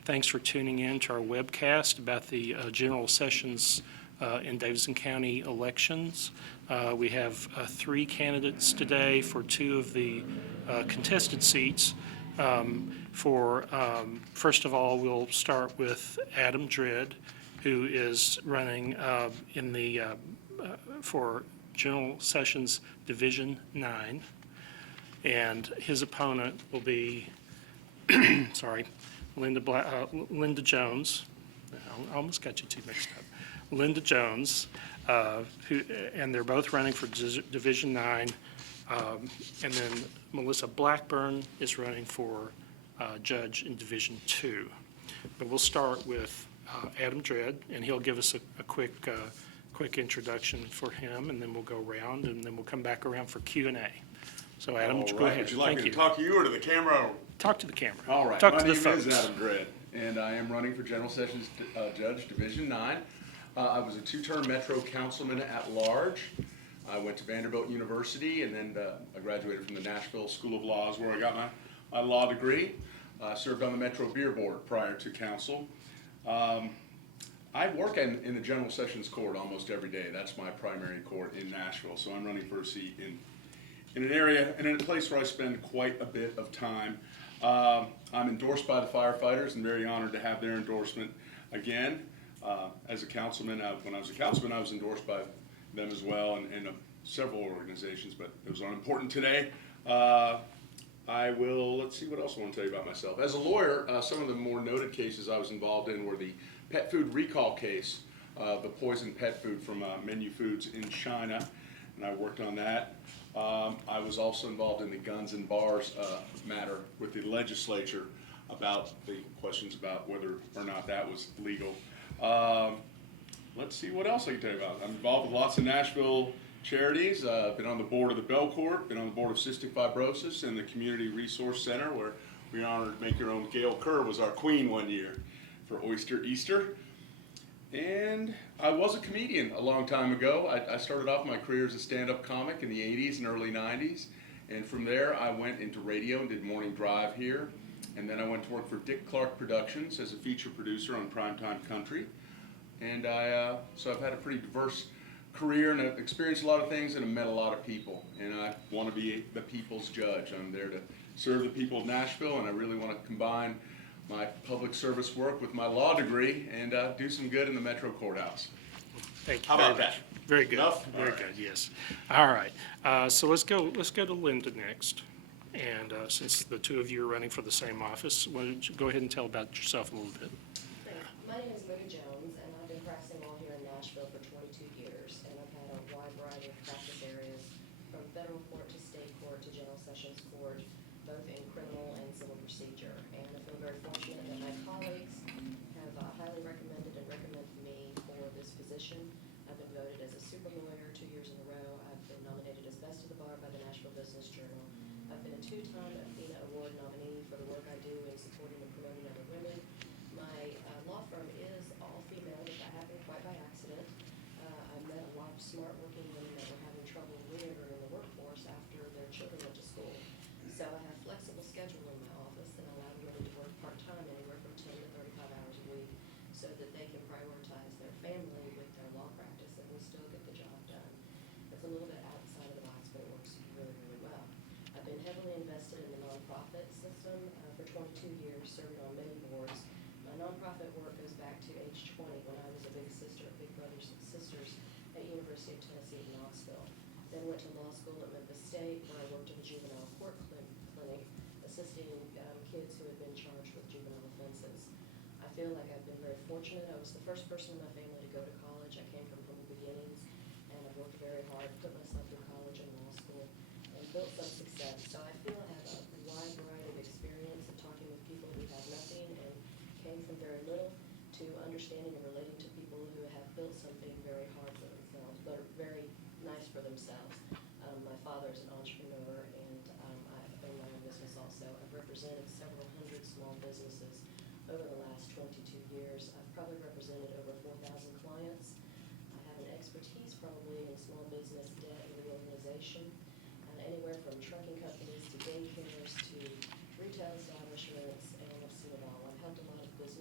Thanks for tuning in to our webcast about the general sessions in Davidson County elections. We have 3 candidates today for 2 of the contested seats. First of all, we'll start with Adam Dredd, who is running for General Sessions Division 9, and his opponent will be, Lynda Jones. I almost got you 2 mixed up. Lynda Jones, and they're both running for Division 9, and then Melissa Blackburn is running for judge in Division 2. But we'll start with Adam Dredd, and he'll give us a quick introduction for him, and then we'll go around, and then we'll come back around for Q&A. So Adam, go ahead. Would you like me to talk to you or to the camera? Talk to the camera. All right. Talk My to the name folks. is Adam Dredd, and I am running for General Sessions Judge Division 9. I was a 2-term Metro Councilman at large. I went to Vanderbilt University, and then I graduated from the Nashville School of Laws, where I got my law degree. I served on the Metro Beer Board prior to council. I work in the General Sessions Court almost every day. That's my primary court in Nashville, so I'm running for a seat in an area and in a place where I spend quite a bit of time. I'm endorsed by the firefighters and very honored to have their endorsement again. As a councilman, when I was a councilman, I was endorsed by them as well and several organizations, but it was unimportant today. Let's see what else I want to tell you about myself. As a lawyer, some of the more noted cases I was involved in were the pet food recall case, the poisoned pet food from Menu Foods in China, and I worked on that. I was also involved in the guns and bars matter with the legislature about the questions about whether or not that was legal. Let's see what else I can tell you about. I'm involved with lots of Nashville charities. Been on the board of the Bell Court, been on the board of Cystic Fibrosis and the Community Resource Center, where we honored Make Your Own. Gail Kerr was our queen one year for Oyster Easter. And I was a comedian a long time ago. I started off my career as a stand-up comic in the 80s and early 90s. And from there, I went into radio and did Morning Drive here. And then I went to work for Dick Clark Productions as a feature producer on Primetime Country. And so I've had a pretty diverse career, and I've experienced a lot of things, and I've met a lot of people. And I want to be the people's judge. I'm there to serve the people of Nashville, and I really want to combine my public service work with my law degree and do some good in the Metro Courthouse. Thank you. How about that? Very good. Enough? Very good. Yes. All right. So let's go to Lynda next. And since the 2 of you are running for the same office, why don't you go ahead and tell about yourself a little bit? My name is Lynda Jones, and I've been practicing law here in Nashville for 22 years, and I've had a wide variety of practice areas, from federal court to state court to general sessions court, both in criminal and civil procedure. And I feel very fortunate that my colleagues have highly recommended and recommended me for this position. I've been voted as a super lawyer 2 years in a row. I've been nominated as Best of the Bar by the Nashville Business Journal. I've been a 2-time Athena Award nominee for the work I do in supporting and promoting other women. My law firm is all female, which I happened quite by accident. I met a lot of smart working women that were having trouble re-entering the workforce after their children went to school. So I have flexible schedule in my office and allow women to work part-time, anywhere from 10 to 35 hours a week, so that they can prioritize their family with their law practice and we still get the job done. It's a little bit outside of the box, but it works really, really well. I've been heavily invested in the nonprofit system for 22 years, serving on many boards. My nonprofit work goes back to age 20 when I was a big sister of Big Brothers and Sisters at University of Tennessee in Knoxville. Then went to law school at Memphis State, where I worked in the juvenile court clinic, assisting kids who had been charged with juvenile offenses. I feel like I've been very fortunate. I was the first person in my family to go to college. I came from humble beginnings, and I've worked very hard, put myself through college and law school, and built some success. So I feel I have a wide variety of experience in talking with people who have nothing and came from very little to understanding and relating to people who have built something very hard for themselves, but very nice for themselves. My father is an entrepreneur, and I own my own business also. I've represented several hundred small businesses over the last 22 years. I've probably represented over 4,000 clients. I have an expertise probably in small business debt and reorganization, anywhere from trucking companies to daycares to retail establishments, and I've seen it all. I've helped a lot of businesses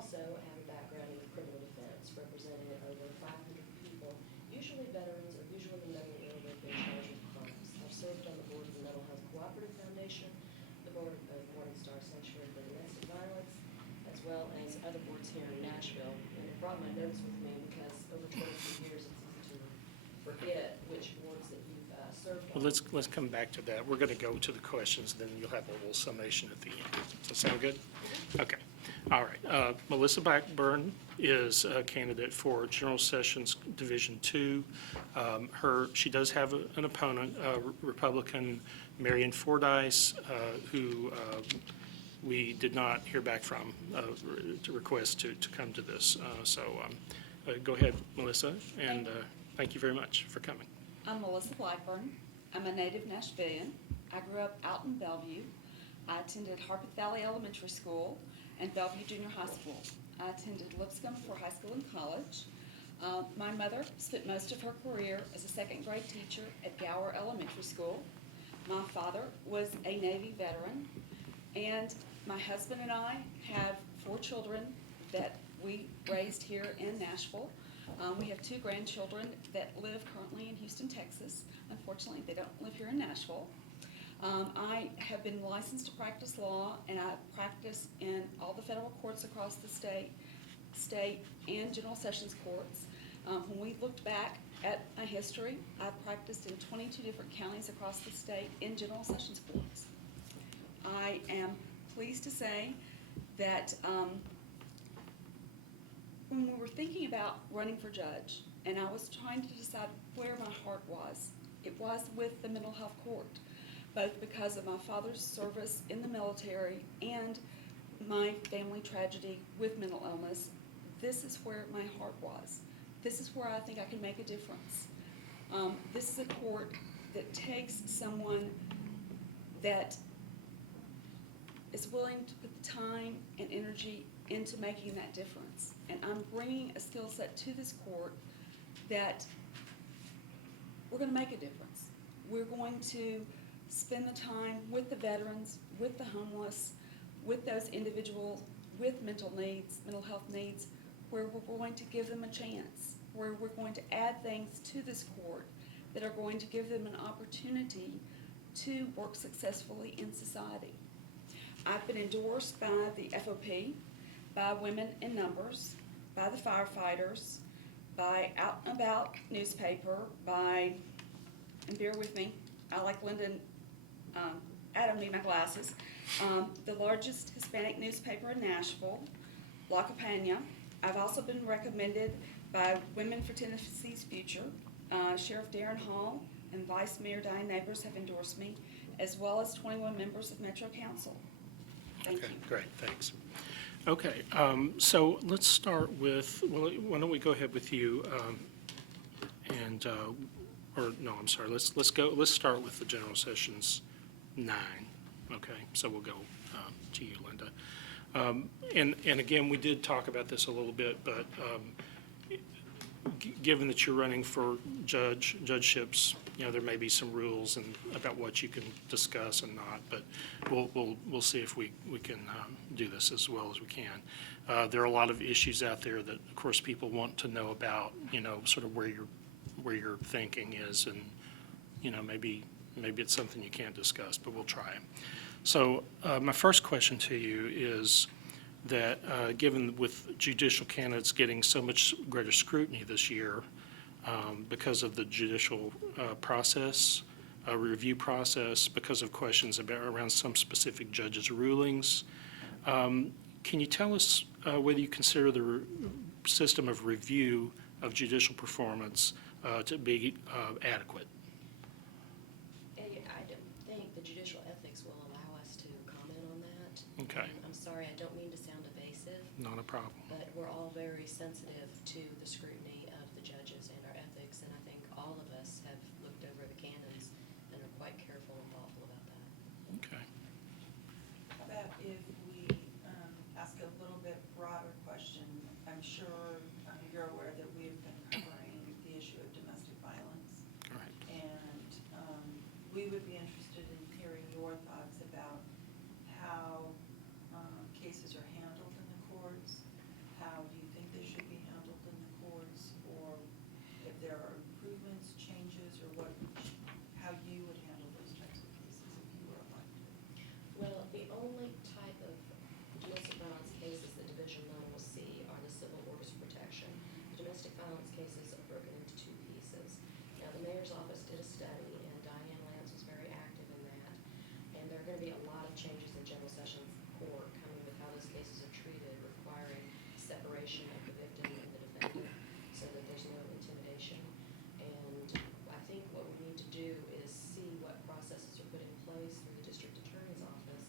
also have a background in criminal defense, representing over 500 people, usually veterans or usually the mentally ill who have been charged with crimes. I've served on the board of the Mental Health Cooperative Foundation, the board of Morningstar Sanctuary for Domestic Violence, as well as other boards here in Nashville. And I brought my notes with me because over 22 years, it's easy to forget which boards that you've served on. Well, let's come back to that. We're going to go to the questions, then you'll have a little summation at the end. Does that sound good? Okay. All right. Melissa Blackburn is a candidate for General Sessions Division 2. She does have an opponent, Republican Marion Fordyce, who we did not hear back from to request to come to this. So go ahead, Melissa, and thank you very much for coming. I'm Melissa Blackburn. I'm a native Nashvilleian. I grew up out in Bellevue. I attended Harpeth Valley Elementary School and Bellevue Junior High School. I attended Lipscomb for high school and college. My mother spent most of her career as a second grade teacher at Gower Elementary School. My father was a Navy veteran, and my husband and I have 4 children that we raised here in Nashville. We have 2 grandchildren that live currently in Houston, Texas. Unfortunately, they don't live here in Nashville. I have been licensed to practice law, and I practice in all the federal courts across the state and general sessions courts. When we looked back at my history, I practiced in 22 different counties across the state in general sessions courts. I am pleased to say that when we were thinking about running for judge, and I was trying to decide where my heart was, it was with the mental health court, both because of my father's service in the military and my family tragedy with mental illness. This is where my heart was. This is where I think I can make a difference. This is a court that takes someone that is willing to put the time and energy into making that difference. And I'm bringing a skill set to this court that we're going to make a difference. We're going to spend the time with the veterans, with the homeless, with those individuals with mental health needs, where we're going to give them a chance, where we're going to add things to this court that are going to give them an opportunity to work successfully in society. I've been endorsed by the FOP, by Women in Numbers, by the firefighters, by Out and About newspaper, by, and bear with me, I like Lynda and Adam need my glasses, the largest Hispanic newspaper in Nashville, La Campana. I've also been recommended by Women for Tennessee's Future. Sheriff Darren Hall and Vice Mayor Diane Neighbors have endorsed me, as well as 21 members of Metro Council. Thank Okay, you. great, thanks. Okay, so let's start with, well, why don't we go ahead with you, or no, I'm sorry, let's start with the General Sessions 9. Okay, so we'll go to you, Lynda. And again, we did talk about this a little bit, but given that you're running for judgeships, you know, there may be some rules and about what you can discuss and not, but we'll see if we can do this as well as we can. There are a lot of issues out there that, of course, people want to know about, you know, sort of where your thinking is, and, you know, maybe it's something you can't discuss, but we'll try. So my first question to you is that given with judicial candidates getting so much greater scrutiny this year because of the judicial process, review process, because of questions around some specific judges' rulings, can you tell us whether you consider the system of review of judicial performance to be adequate? I don't think the judicial ethics will allow us to comment on that. Okay. I'm sorry, I don't mean to sound evasive, Not a problem. but we're all very sensitive to the scrutiny of the judges and our ethics, and I think all of us have looked over the canons and are quite careful and thoughtful about that. Okay. How about if we ask a little bit broader question? I'm sure you're aware that we've been covering the issue of domestic violence. All right. And we would be interested in hearing your thoughts about how cases are handled in the courts, violence cases are broken into two pieces. Now, the mayor's office did a study, and Diane Lance was very active in that. And there are going to be a lot of changes in general sessions court coming with how those cases are treated, requiring separation of the victim and the defendant so that there's no intimidation. And I think what we need to do is see what processes are put in place through the district attorney's office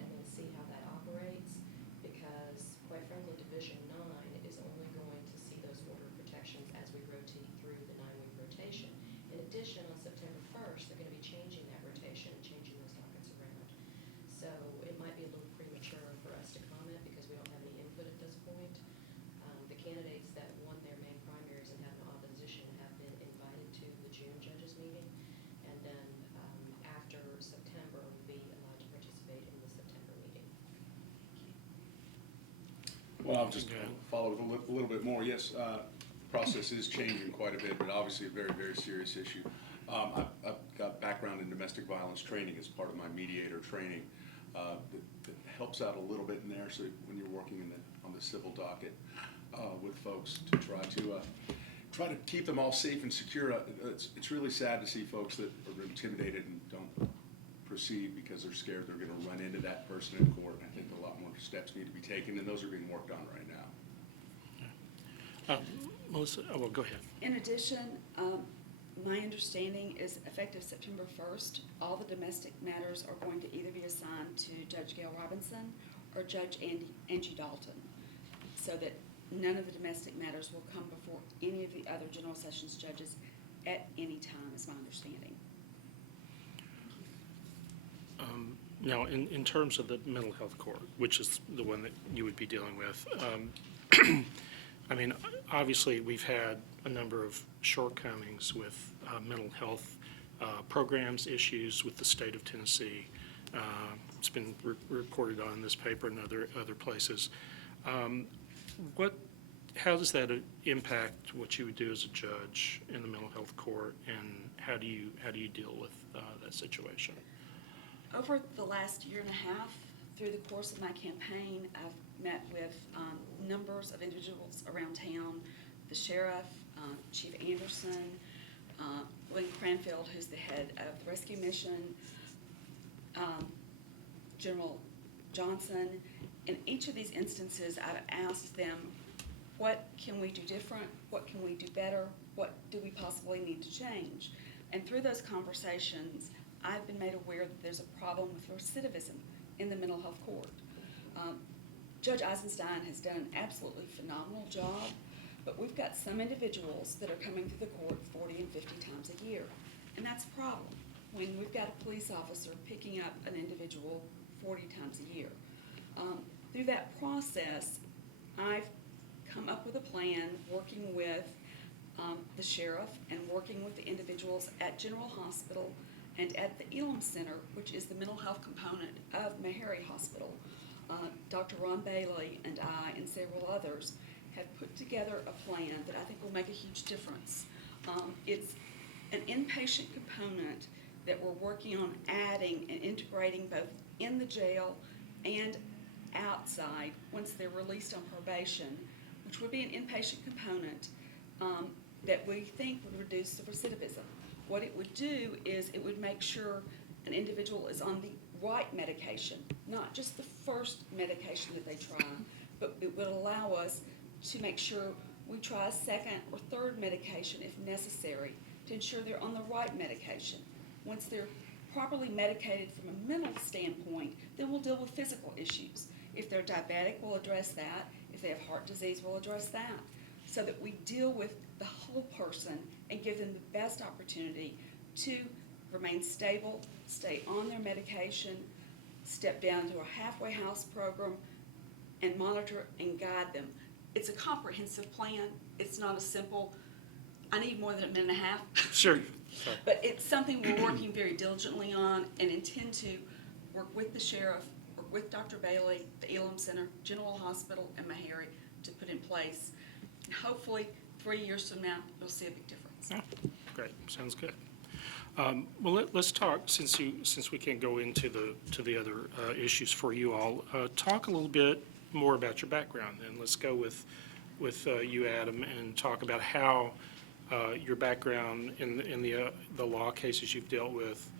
and then see how that operates, because quite frankly, Division 9 is only going to see those order protections as we rotate through the 9-week rotation. In addition, on September 1st, they're going to be changing that rotation and changing those dockets around. So it might be a little premature for us to comment because we don't have any input at this point. The candidates that won their main primaries and have no opposition have been invited to the June judges meeting, and then after September, will be allowed to participate in the September meeting. Well, I'll just Okay. follow with a little bit more. Yes, process is changing quite a bit, but obviously a very, very serious issue. I've got background in domestic violence training as part of my mediator training. That helps out a little bit in there, so when you're working on the civil docket with folks to try to keep them all safe and secure. It's really sad to see folks that are intimidated and don't proceed because they're scared they're going to run into that person in court. I think a lot more steps need to be taken, and those are being worked on right now. Melissa, well, go ahead. In addition, my understanding is effective September 1st, all the domestic matters are going to either be assigned to Judge Gail Robinson or Judge Angie Dalton, so that none of the domestic matters will come before any of the other general sessions judges at any time, is my understanding. Now, in terms of the mental health court, which is the one that you would be dealing with, I mean, obviously, we've had a number of shortcomings with mental health programs, issues with the state of Tennessee. It's been reported on in this paper and other places. How does that impact what you would do as a judge in the mental health court, and how do you deal with that situation? Over the last year and a half, through the course of my campaign, I've met with numbers of individuals around town, the sheriff, Chief Anderson, William Cranfield, who's the head of the rescue mission, General Johnson. In each of these instances, I've asked them, what can we do different? What can we do better? What do we possibly need to change? And through those conversations, I've been made aware that there's a problem with recidivism in the mental health court. Judge Eisenstein has done an absolutely phenomenal job, but we've got some individuals that are coming through the court 40 and 50 times a year, and that's a problem when we've got a police officer picking up an individual 40 times a year. Through that process, I've come up with a plan working with the sheriff and working with the individuals at General Hospital and at the Elam Center, which is the mental health component of Meharry Hospital. Dr. Ron Bailey and I and several others have put together a plan that I think will make a huge difference. It's an inpatient component that we're working on adding and integrating both in the jail and outside once they're released on probation, which would be an inpatient component that we think would reduce the recidivism. What it would do is it would make sure an individual is on the right medication, not just the first medication that they try, but it would allow us to make sure we try a second or third medication if necessary to ensure they're on the right medication. Once they're properly medicated from a mental standpoint, then we'll deal with physical issues. If they're diabetic, we'll address that. If they have heart disease, we'll address that. So that we deal with the whole person and give them the best opportunity to remain stable, stay on their medication, step down to a halfway house program, and monitor and guide them. It's a comprehensive plan. It's not a simple, I need more than a minute and a half. Sure. But it's something we're working very diligently on and intend to work with the sheriff, work with Dr. Bailey, the Elam Center, General Hospital, and Meharry to put in place. And hopefully, 3 years from now, you'll see a big difference. Oh, great, sounds good. Well, let's talk, since we can't go into the other issues for you all, talk a little bit more about your background then. Let's go with with you, Adam, and talk about how your background in the law cases you've dealt with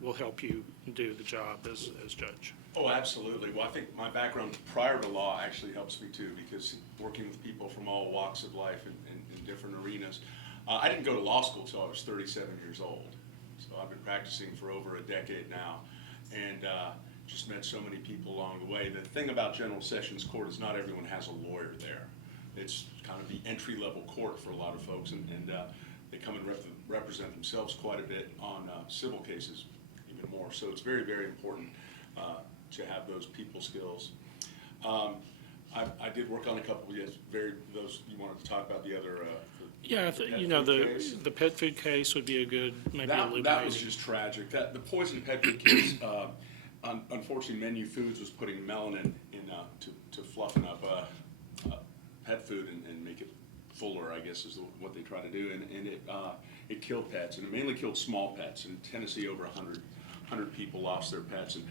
will help you do the job as judge. Oh, absolutely. Well, I think my background prior to law actually helps me too, because working with people from all walks of life in different arenas. I didn't go to law school until I was 37 years old. So I've been practicing for over a decade now, and just met so many people along the way. The thing about General Sessions Court is not everyone has a lawyer there. It's kind of the entry-level court for a lot of folks, and they come and represent themselves quite a bit on civil cases, even more. So it's very, very important to have those people skills. I did work on a couple, yes, those, you wanted to talk about the other, Yeah, the pet food case would be a good, maybe illuminating. that was just tragic. The poison pet food case, unfortunately, Menu Foods was putting melanin in to fluffen up pet food and make it fuller, I guess is what they try to do, and it killed pets, and it mainly killed small pets. In Tennessee, over 100 people lost their pets, and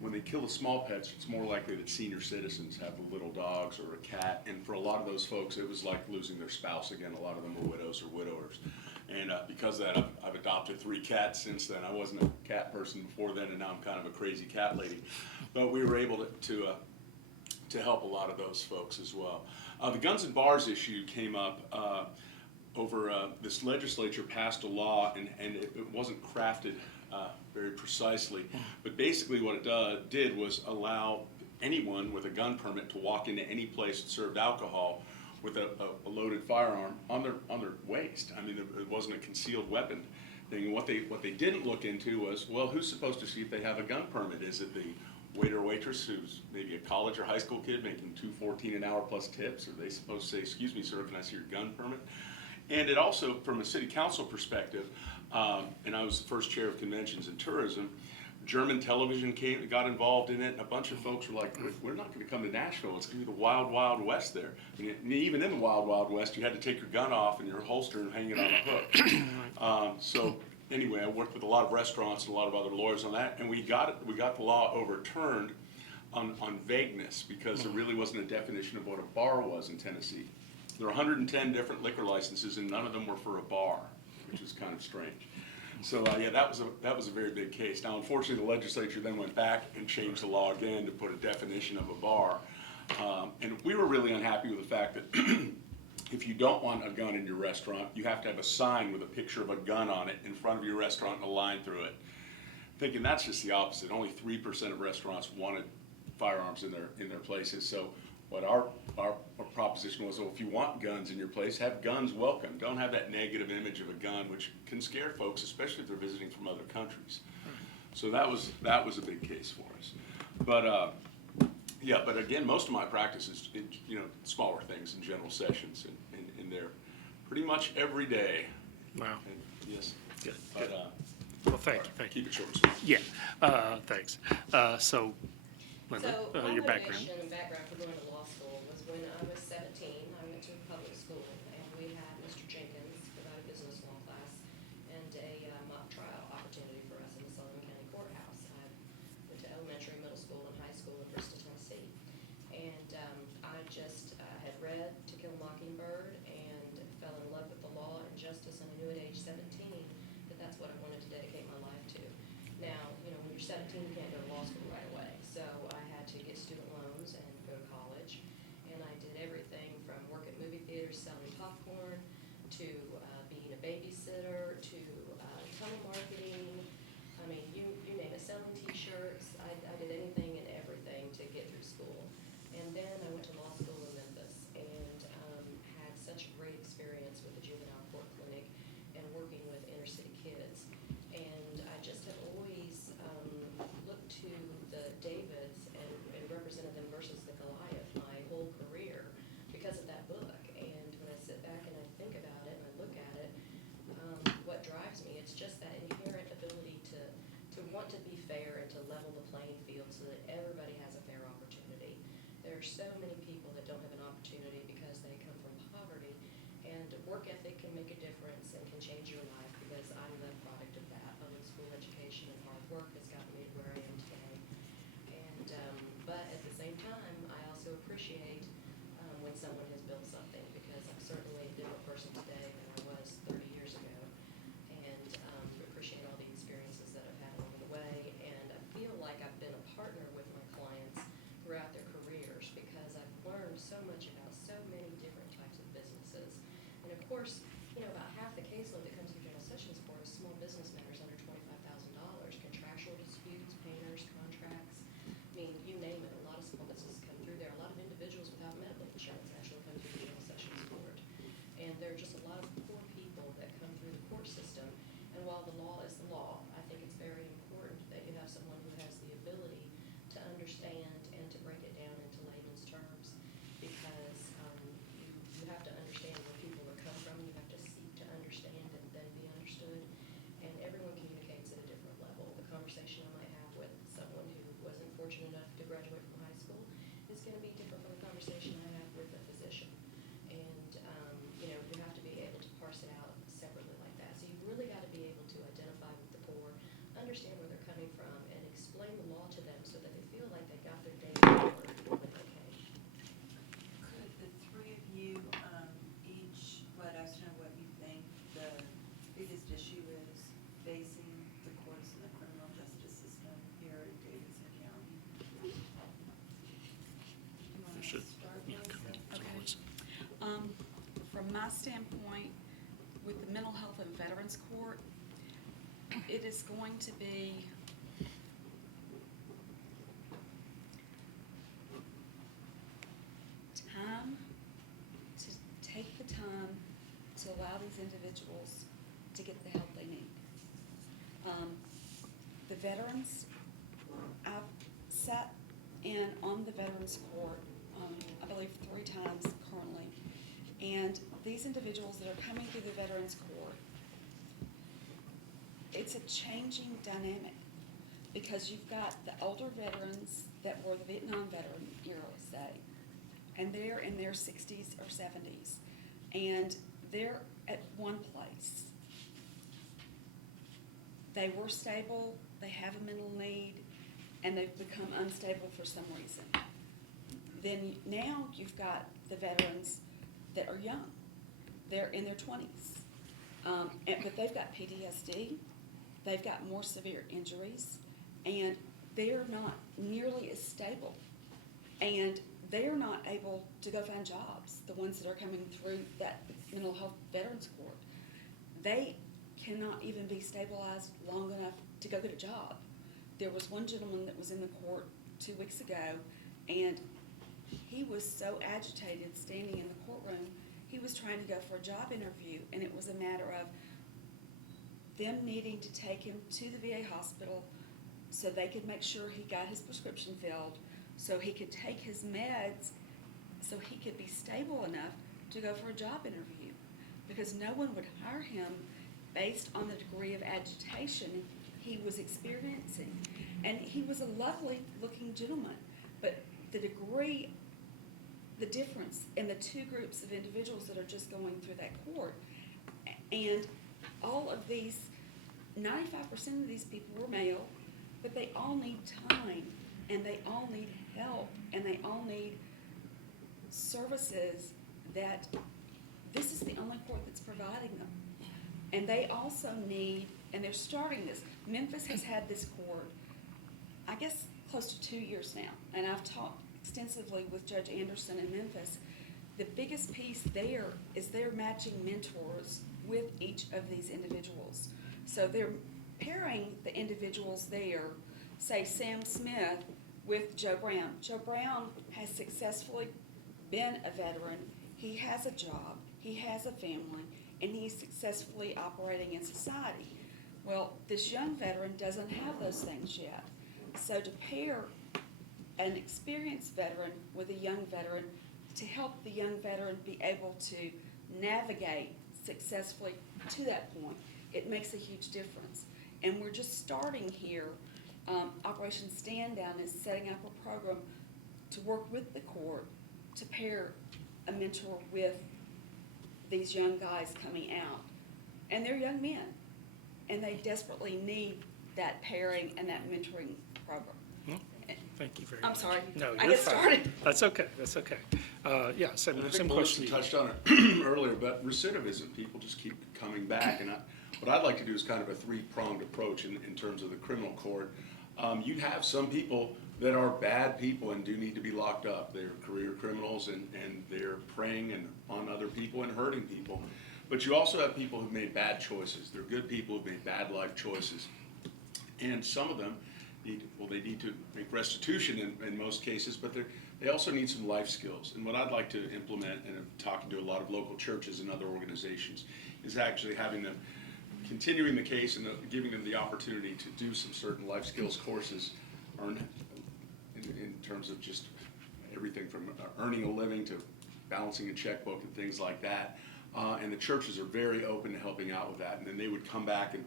when they kill the small pets, it's more likely that senior citizens have little dogs or a cat, and for a lot of those folks, it was like losing their spouse again. A lot of them were widows or widowers, and because of that, I've adopted 3 cats since then. I wasn't a cat person before then, and now I'm kind of a crazy cat lady, but we were able to help a lot of those folks as well. The guns and bars issue came up over this legislature passed a law, and it wasn't crafted very precisely, but basically what it did was allow anyone with a gun permit to walk into any place that served alcohol with a loaded firearm on their waist. I mean, it wasn't a concealed weapon thing. And what they didn't look into was, well, who's supposed to see if they have a gun permit? Is it the waiter or waitress who's maybe a college or high school kid making $2.14 an hour plus tips? Are they supposed to say, excuse me, sir, can I see your gun permit? And it also, from a city council perspective, and I was the first chair of conventions and tourism, German television got involved in it, and a bunch of folks were like, we're not going to come to Nashville, it's going to be the wild, wild west there. I mean, even in the wild, wild west, you had to take your gun off and your holster and hang it on a hook. So anyway, I worked with a lot of restaurants and a lot of other lawyers on that, and we got the law overturned on vagueness, because there really wasn't a definition of what a bar was in Tennessee. There were 110 different liquor licenses, and none of them were for a bar, which is kind of strange. So yeah, that was a very big case. Now, unfortunately, the legislature then went back and changed the law again to put a definition of a bar, and we were really unhappy with the fact that if you don't want a gun in your restaurant, you have to have a sign with a picture of a gun on it in front of your restaurant and a line through it. Thinking that's just the opposite. Only 3% of restaurants wanted firearms in their places. So what our proposition was, well, if you want guns in your place, have guns welcome. Don't have that negative image of a gun, which can scare folks, especially if they're visiting from other countries. So that was a big case for us. But yeah, but again, most of my practice is, smaller things in general sessions, and they're pretty much every day. Wow. And, yes. Good. But, Well, thank you. keep it short and sweet. Yeah, thanks. So, Lynda, So my your background. motivation and background for going to law school was when I was 17, I went to public school, and we had Mr. Jenkins provide a business law class and a mock trial opportunity for us in the Sullivan County Courthouse. I went to elementary, middle school, and high school in Bristol, Tennessee. And I just had read To Kill a Mockingbird and fell in love with the law and justice, and I knew at age 17 that that's what I wanted to dedicate my life to. Now, when you're 17, you can't go to law school right away. So I had to get student loans and go to college. And I did everything from work at movie theaters selling popcorn to being a babysitter to telemarketing. I mean, you name it, selling T-shirts. I did anything and everything to get through school. And then I went to law school in Memphis and had such a great experience with the juvenile court clinic and working with inner city kids. And I just have always looked to the Davids and represented them versus the Goliath my whole career because of that book. And when I sit back and I think about it and I look at it, what drives me, it's just that inherent ability to want to be fair and to level the playing field so that everybody has a fair opportunity. There are so many people that don't have an opportunity because they come from poverty, and work ethic can make a difference and can change your life, because I'm the product of that. Public school education and hard work has gotten me to where I am today. And but at the same time, I also appreciate when someone has built something person today than I was 30 years ago. And appreciate all the experiences that I've had along the way. And I feel like I've been a partner with my clients throughout their careers because I've learned so much about so many different types of businesses. And of course, about half the caseload that comes through General Sessions Court is small business matters under $25,000, contractual disputes, painters, contracts. I mean, you name it, a lot of small businesses come through there. A lot of individuals without medical insurance actually come through the General Sessions Court. And there are just a lot of poor people that come through the court system. And while the law is the law, I think it's very important that you have someone who has the ability to understand and to break it down into layman's terms, because you have to understand where people are coming from. You have to seek to understand and then be understood. And everyone communicates at a different level. The conversation I might have with someone who wasn't fortunate enough to graduate from high school is going to be different from the conversation I have with a physician. And, you have to be able to parse it out separately like that. So you've really got to be able to identify with the poor, understand where they're coming from, and explain the law to them so that they feel like they got their day in order and okay. Could the three of you each let us know what you think the biggest issue is facing the courts and the criminal justice system here in Davidson County? You want to Should- start, yeah, Melissa? come in. Okay. From my standpoint, with the Mental Health and Veterans Court, it is going to be time to take the time to allow these individuals to get the help they need. The veterans, I've sat in on the Veterans Court, I believe 3 times currently, and these individuals that are coming through the Veterans Court, it's a changing dynamic because you've got the older veterans that were the Vietnam veteran era, say, and they're in their 60s or 70s, and they're at one place. They were stable, they have a mental need, and they've become unstable for some reason. Then now you've got the veterans that are young. They're in their 20s. But they've got PTSD, they've got more severe injuries, and they're not nearly as stable. And they're not able to go find jobs, the ones that are coming through that mental health veterans court. They cannot even be stabilized long enough to go get a job. There was one gentleman that was in the court 2 weeks ago, and he was so agitated standing in the courtroom, he was trying to go for a job interview, and it was a matter of them needing to take him to the VA hospital so they could make sure he got his prescription filled, so he could take his meds, so he could be stable enough to go for a job interview. Because no one would hire him based on the degree of agitation he was experiencing. And he was a lovely looking gentleman, but the difference in the 2 groups of individuals that are just going through that court, and all of these, 95% of these people were male, but they all need time, and they all need help, and they all need services that this is the only court that's providing them. And they also need, and they're starting this. Memphis has had this court, I guess, close to 2 years now, and I've talked extensively with Judge Anderson in Memphis. The biggest piece there is they're matching mentors with each of these individuals. So they're pairing the individuals there, say Sam Smith with Joe Brown. Joe Brown has successfully been a veteran. He has a job, he has a family, and he's successfully operating in society. Well, this young veteran doesn't have those things yet. So to pair an experienced veteran with a young veteran to help the young veteran be able to navigate successfully to that point, it makes a huge difference. And we're just starting here. Operation Stand Down is setting up a program to work with the court to pair a mentor with these young guys coming out. And they're young men, and they desperately need that pairing and that mentoring program. Thank you very I'm much. sorry. No, I you're get fine. started. That's okay, that's okay. Yeah, same And I same think Melissa question. touched on it earlier, but recidivism, people just keep coming back. And what I'd like to do is kind of a three-pronged approach in terms of the criminal court. You have some people that are bad people and do need to be locked up. They're career criminals and they're preying on other people and hurting people. But you also have people who've made bad choices. They're good people who've made bad life choices. And some of them they need to make restitution in most cases, but they also need some life skills. And what I'd like to implement, and I'm talking to a lot of local churches and other organizations, is actually having them continuing the case and giving them the opportunity to do some certain life skills courses, in terms of just everything from earning a living to balancing a checkbook and things like that. And the churches are very open to helping out with that. And then they would come back and,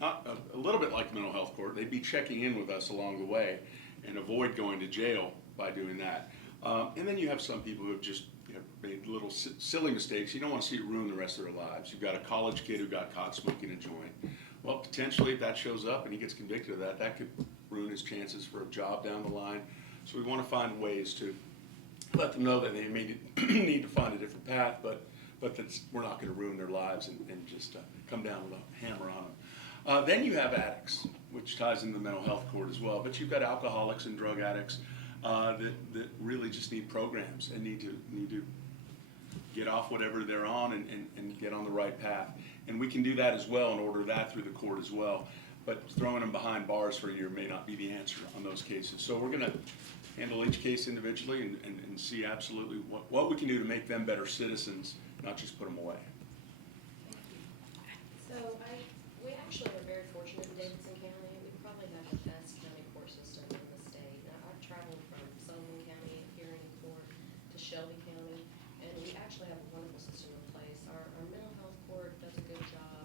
a little bit like mental health court, they'd be checking in with us along the way and avoid going to jail by doing that. And then you have some people who have just made little silly mistakes. You don't want to see it ruin the rest of their lives. You've got a college kid who got caught smoking a joint. Well, potentially if that shows up and he gets convicted of that, that could ruin his chances for a job down the line. So we want to find ways to let them know that they may need to find a different path, but that we're not going to ruin their lives and just come down with a hammer on them. Then you have addicts, which ties into the mental health court as well. But you've got alcoholics and drug addicts that really just need programs and need to get off whatever they're on and get on the right path. And we can do that as well and order that through the court as well. But throwing them behind bars for a year may not be the answer on those cases. So we're going to handle each case individually and see absolutely what we can do to make them better citizens, not just put them away. So we actually are very fortunate in Davidson County. We probably have the best county court system in the state. Now, I've traveled from Sullivan County here in court to Shelby County, and we actually have a wonderful system in place. Our mental health court does a good job.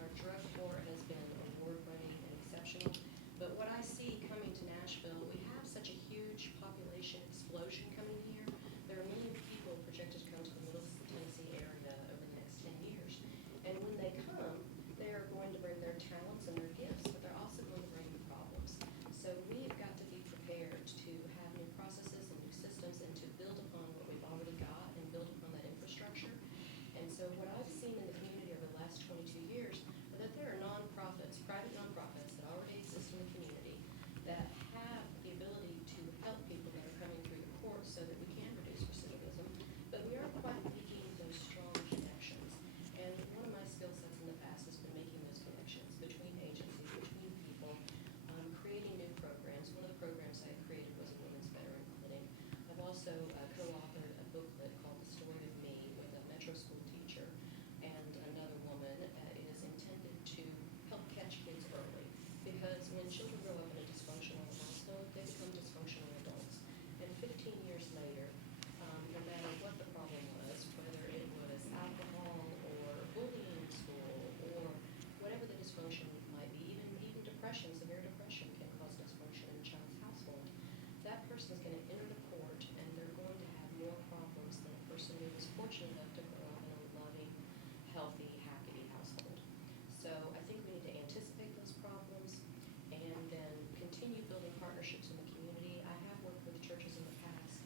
Our drug court has been award-winning and exceptional. But what I see coming to Nashville, we have such a huge population explosion coming here. There are many people projected to come to the Middle Tennessee area over the next 10 years. And when they come, they're going to bring their talents and their gifts, but they're also going to bring the problems. So we've got to be prepared to have new processes and new systems and to build upon what we've already got and build upon that infrastructure. And so what I've seen in the community over the last 22 years are that there are nonprofits, private nonprofits that already exist in the community that have the ability to help people that are coming through the courts so that we can reduce recidivism. But we aren't quite making those strong connections. And one of my skill sets in the past has been making those connections between agencies, between people, creating new programs. One of the programs I created was a women's veteran clinic. I've also co-authored a booklet called The Story of Me with a metro school teacher and another woman. It is intended to help catch kids early, because when children grow up in a dysfunctional household, they become dysfunctional adults. And 15 years later, no matter what the problem was, whether it was alcohol or bullying in school or whatever the dysfunction might be, even depression, severe depression can cause dysfunction in a child's household. That person is going to enter the court and they're going to have more problems than a person who was fortunate enough to grow up in a loving, healthy, happy household. So I think we need to anticipate those problems and then continue building partnerships in the community. I have worked with churches in the past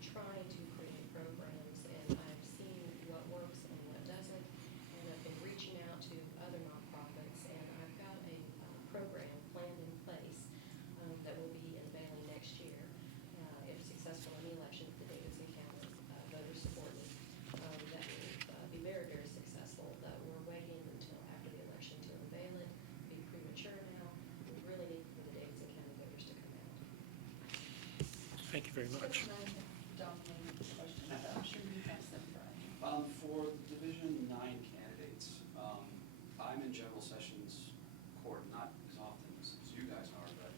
trying to create programs, and I've seen what works and what doesn't, and I've been reaching out to other nonprofits, and I've got a program planned in place that will be unveiling next year, if successful in the election, the Davidson County voters supported, that will be very, very successful. We're waiting until after the election to unveil it. Be premature now. We really need for the Davidson County voters to come out. Thank you very much. Question. I'm sure you have some, Brian. For Division 9 candidates, I'm in General Sessions Court not as often as you guys are, but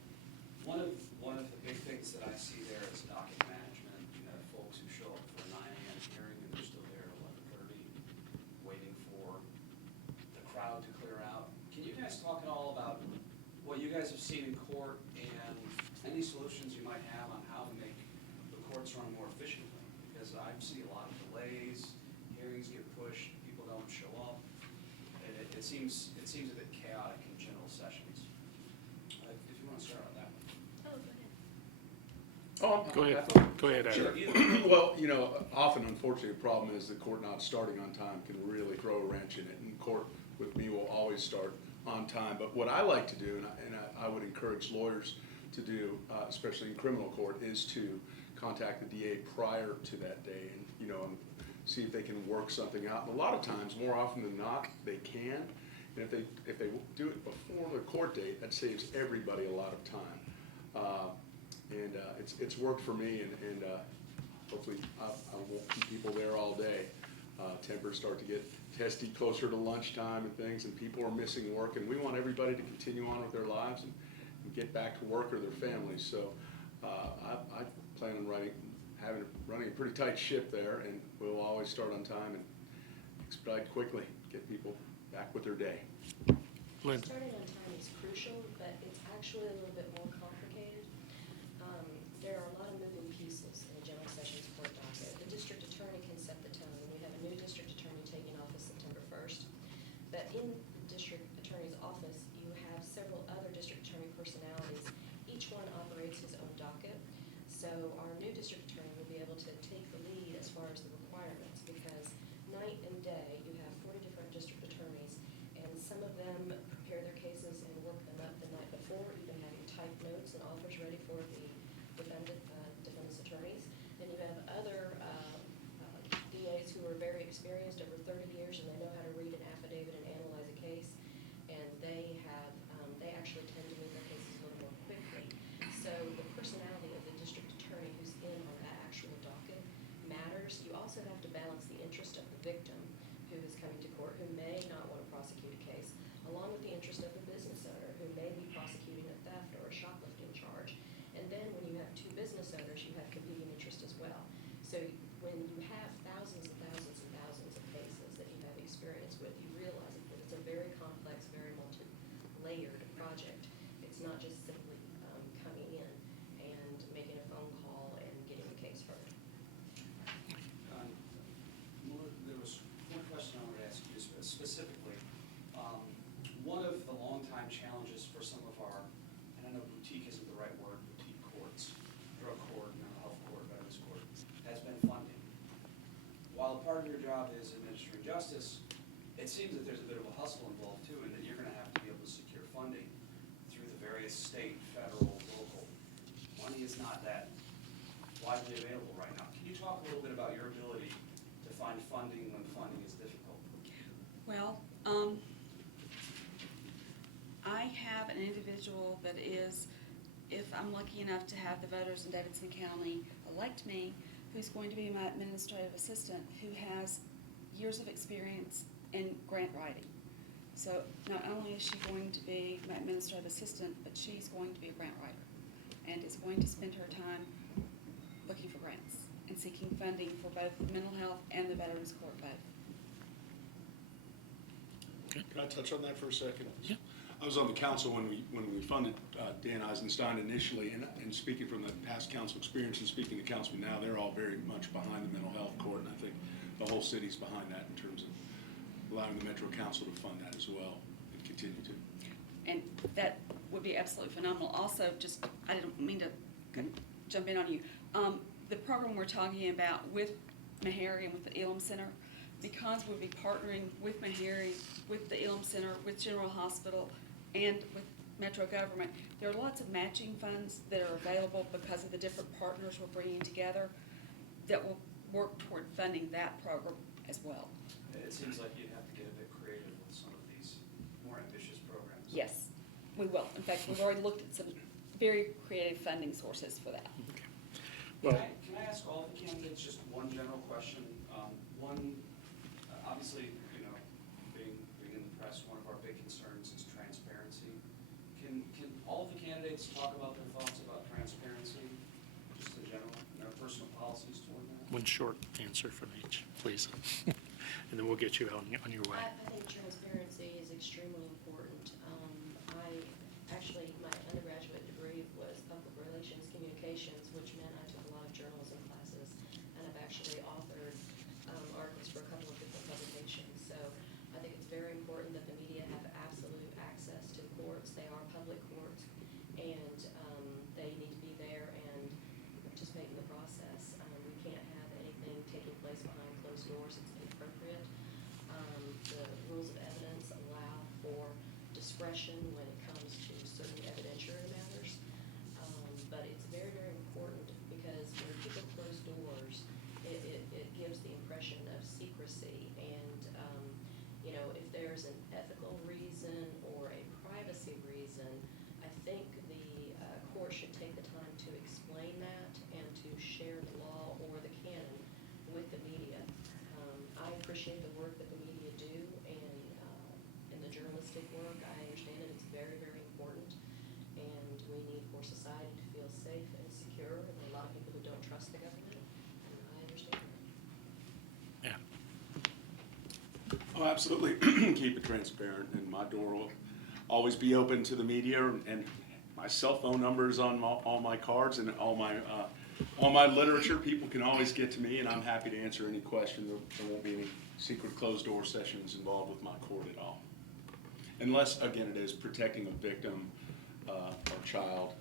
one of the big things that I see there is docket management. You have folks who show up for a 9 a.m. hearing and they're still there at 11:30, waiting for the crowd to clear out. Can you guys talk at all about what you guys have seen in court and any solutions you might have on how to make the courts run more efficiently? Because I see a lot of delays, hearings get pushed, people don't show up. It seems a bit chaotic in general sessions. If you want to start on that one. Oh, go ahead. No, Go ahead, definitely. go ahead, Adam. Sure, either. Well, often, unfortunately, the problem is the court not starting on time can really throw a wrench in it, and court with me will always start on time. But what I like to do, and I would encourage lawyers to do, especially in criminal court, is to contact the DA prior to that day and see if they can work something out. And a lot of times, more often than not, they can. And if they do it before the court date, that saves everybody a lot of time. It's worked for me, and hopefully I won't keep people there all day. Tempers start to get testy closer to lunchtime and things, and people are missing work, and we want everybody to continue on with their lives and get back to work or their families. So I plan on running a pretty tight ship there, and we'll always start on time and expedite quickly, get people back with their day. Lynda. Starting on time is crucial, but it's actually a little bit more complicated. There are a lot of moving pieces in the general sessions court docket. The district attorney can set the tone. We have a new district attorney taking office September 1st. But in the district attorney's office, you have several other district attorney personalities. Each one operates his own docket. So our new district attorney will be able to take the lead as far as the requirements, because night and day, you have 40 different district attorneys, and some of them prepare their cases and work them up the night before, even having typed notes and offers ready for the defendant's attorneys. Then you have other DAs who are very experienced, over 30 years, and they know how to read an affidavit and analyze a case, and they actually tend to move their cases a little more quickly. So the personality of the district attorney who's in on that actual docket matters. You also have to balance the interest of the victim who is coming to court, who may not want to prosecute a case, along with the interest of the business owner who may be prosecuting a theft or a shoplifting charge. And then when you have two business owners, you have competing interests as well. So when you have thousands and thousands and thousands of cases that you have experience with, you realize that it's a very complex, very multi-layered project. It's not just simply coming in and making a phone call and getting the case heard. There was one question I wanted to ask you specifically. One of the longtime challenges for some of our, and I know boutique isn't the right word, boutique courts, drug court, mental health court, veterans court, has been funding. While part of your job is administering justice, it seems that there's a bit of a hustle involved too, and that you're going to have to be able to secure funding through the various state, federal, local. Money is not that widely available right now. Can you talk a little bit about your ability to find funding when funding is difficult? Well, I have an individual that is, if I'm lucky enough to have the voters in Davidson County elect me, who's going to be my administrative assistant, who has years of experience in grant writing. So not only is she going to be my administrative assistant, but she's going to be a grant writer, and is going to spend her time looking for grants and seeking funding for both the mental health and the Veterans Court both. Can I touch on that for a second? Yeah. I was on the council when we funded Dan Eisenstein initially, and speaking from the past council experience and speaking to councilmen now, they're all very much behind the mental health court, and I think the whole city's behind that in terms of allowing the Metro Council to fund that as well and continue to. And that would be absolutely phenomenal. Also, just, I didn't mean to jump in on you. The program we're talking about with Meharry and with the Elam Center, because we'll be partnering with Meharry, with the Elam Center, with General Hospital, and with Metro Government, there are lots of matching funds that are available because of the different partners we're bringing together that will work toward funding that program as well. It seems like you'd have to get a bit creative with some of these more ambitious programs. Yes, we will. In fact, we've already looked at some very creative funding sources for that. Well, Can I ask all the candidates just one general question? Obviously, being in the press, one of our big concerns is transparency. Can all of the candidates talk about their thoughts about transparency, just in general, and their personal policies toward that? one short answer from each, please. And then we'll get you on your way. I think transparency is extremely important. My undergraduate degree was public relations communications, which meant I took a lot of journalism classes, and I've actually authored articles for a couple of different publications. So I think it's very important that the media have absolute access to courts. They are public courts, and they need to be there and just discretion when it comes to certain evidentiary matters. But it's very, very important because when people close doors, it gives the impression of secrecy. And, you know, if there's an ethical reason or a privacy reason, I think the court should take the time to explain that and to share the law or the canon with the media. I appreciate the work that the media do, and in the journalistic work, I understand that it's very, very important, and we need for society to feel safe and secure, and there are a lot of people who don't trust the government, and I understand that. Yeah. Oh, absolutely. Keep it transparent, and my door will always be open to the media, and my cell phone number is on all my cards and all my literature. People can always get to me, and I'm happy to answer any question. There won't be any secret closed-door sessions involved with my court at all. Unless, again, it is protecting a victim or child,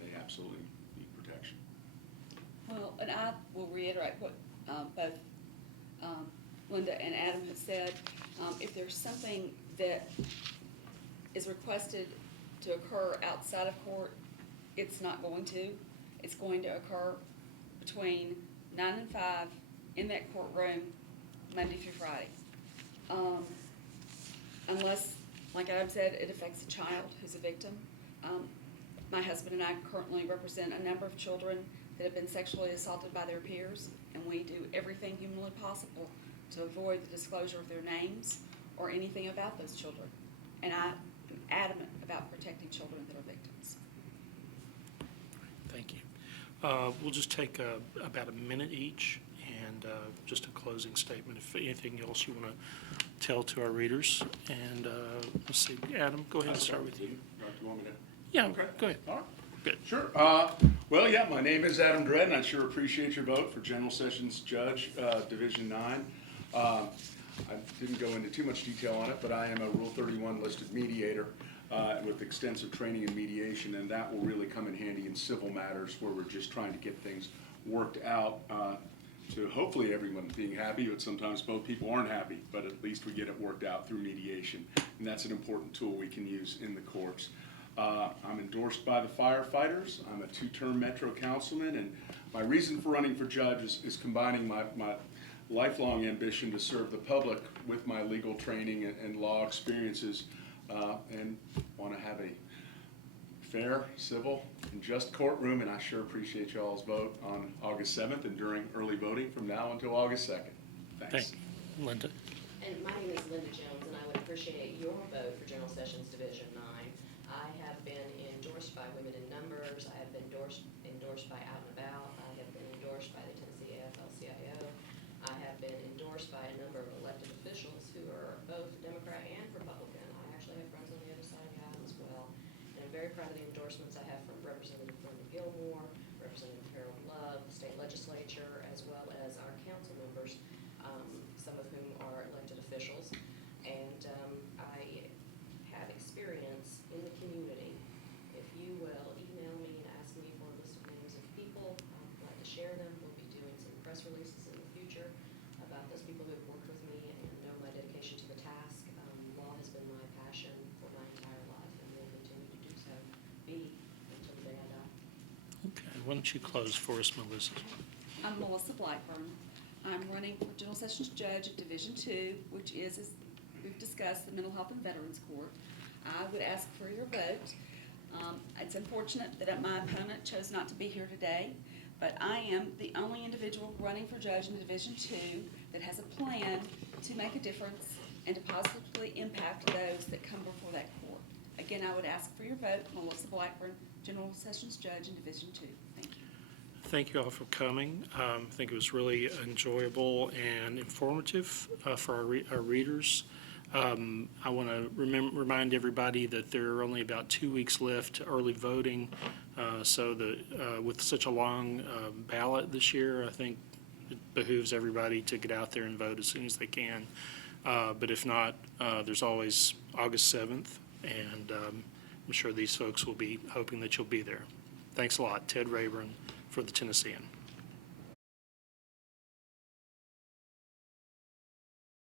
they absolutely need protection. Well, and I will reiterate what both Lynda and Adam have said. If there's something that is requested to occur outside of court, it's not going to. It's going to occur between 9 and 5 in that courtroom, Monday through Friday. Unless, like Adam said, it affects a child who's a victim. My husband and I currently represent a number of children that have been sexually assaulted by their peers, and we do everything humanly possible to avoid the disclosure of their names or anything about those children. And I am adamant about protecting children that are victims. Thank you. We'll just take about a minute each, and just a closing statement, if anything else you want to tell to our readers. And let's see, Adam, go ahead and start with you. Do you want me to? Yeah, Okay. go ahead. All right. Good. Sure. Well, yeah, my name is Adam Dredd, and I sure appreciate your vote for General Sessions Judge, Division 9. I didn't go into too much detail on it, but I am a Rule 31 listed mediator with extensive training in mediation, and that will really come in handy in civil matters where we're just trying to get things worked out to hopefully everyone being happy, but sometimes both people aren't happy, but at least we get it worked out through mediation, and that's an important tool we can use in the courts. I'm endorsed by the firefighters. I'm a 2-term Metro councilman, and my reason for running for judge is combining my lifelong ambition to serve the public with my legal training and law experiences, and want to have a fair, civil, and just courtroom, and I sure appreciate y'all's vote on August 7th and during early voting from now until August 2nd. Thanks. Thank you. Lynda? And my name is Lynda Jones, and I would appreciate your vote for General Sessions Division 9. I have been endorsed by Women in Numbers. I have been endorsed by Out and About. I have been endorsed by the Tennessee AFL-CIO. I have been endorsed by a number of elected officials who are both Democrat and Republican. I actually have friends on the other side of the aisle as well. And I'm very proud of the endorsements I have from Representative Lynda Gilmore, Representative Harold Love, the state legislature, as well as our council members, some of whom are elected officials. And I have experience in the community. If you will email me and ask me for a list of names of people, I'm glad to share them. We'll be doing some press releases in the future about those people who have worked with me and know my dedication to the task. Law has been my passion for my entire life and will continue to do so, until the day I die. Okay, why don't you close for us, Melissa? I'm Melissa Blackburn. I'm running for General Sessions Judge at Division 2, which is, as we've discussed, the Mental Health and Veterans Court. I would ask for your vote. It's unfortunate that my opponent chose not to be here today, but I am the only individual running for judge in Division 2 that has a plan to make a difference and to positively impact those that come before that court. Again, I would ask for your vote. Melissa Blackburn, General Sessions Judge in Division 2. Thank you. Thank you all for coming. I think it was really enjoyable and informative for our readers. I want to remind everybody that there are only about 2 weeks left to early voting. So with such a long ballot this year, I think it behooves everybody to get out there and vote as soon as they can. But if not, there's always August 7th, and I'm sure these folks will be hoping that you'll be there. Thanks a lot. Ted Rayburn for the Tennessean.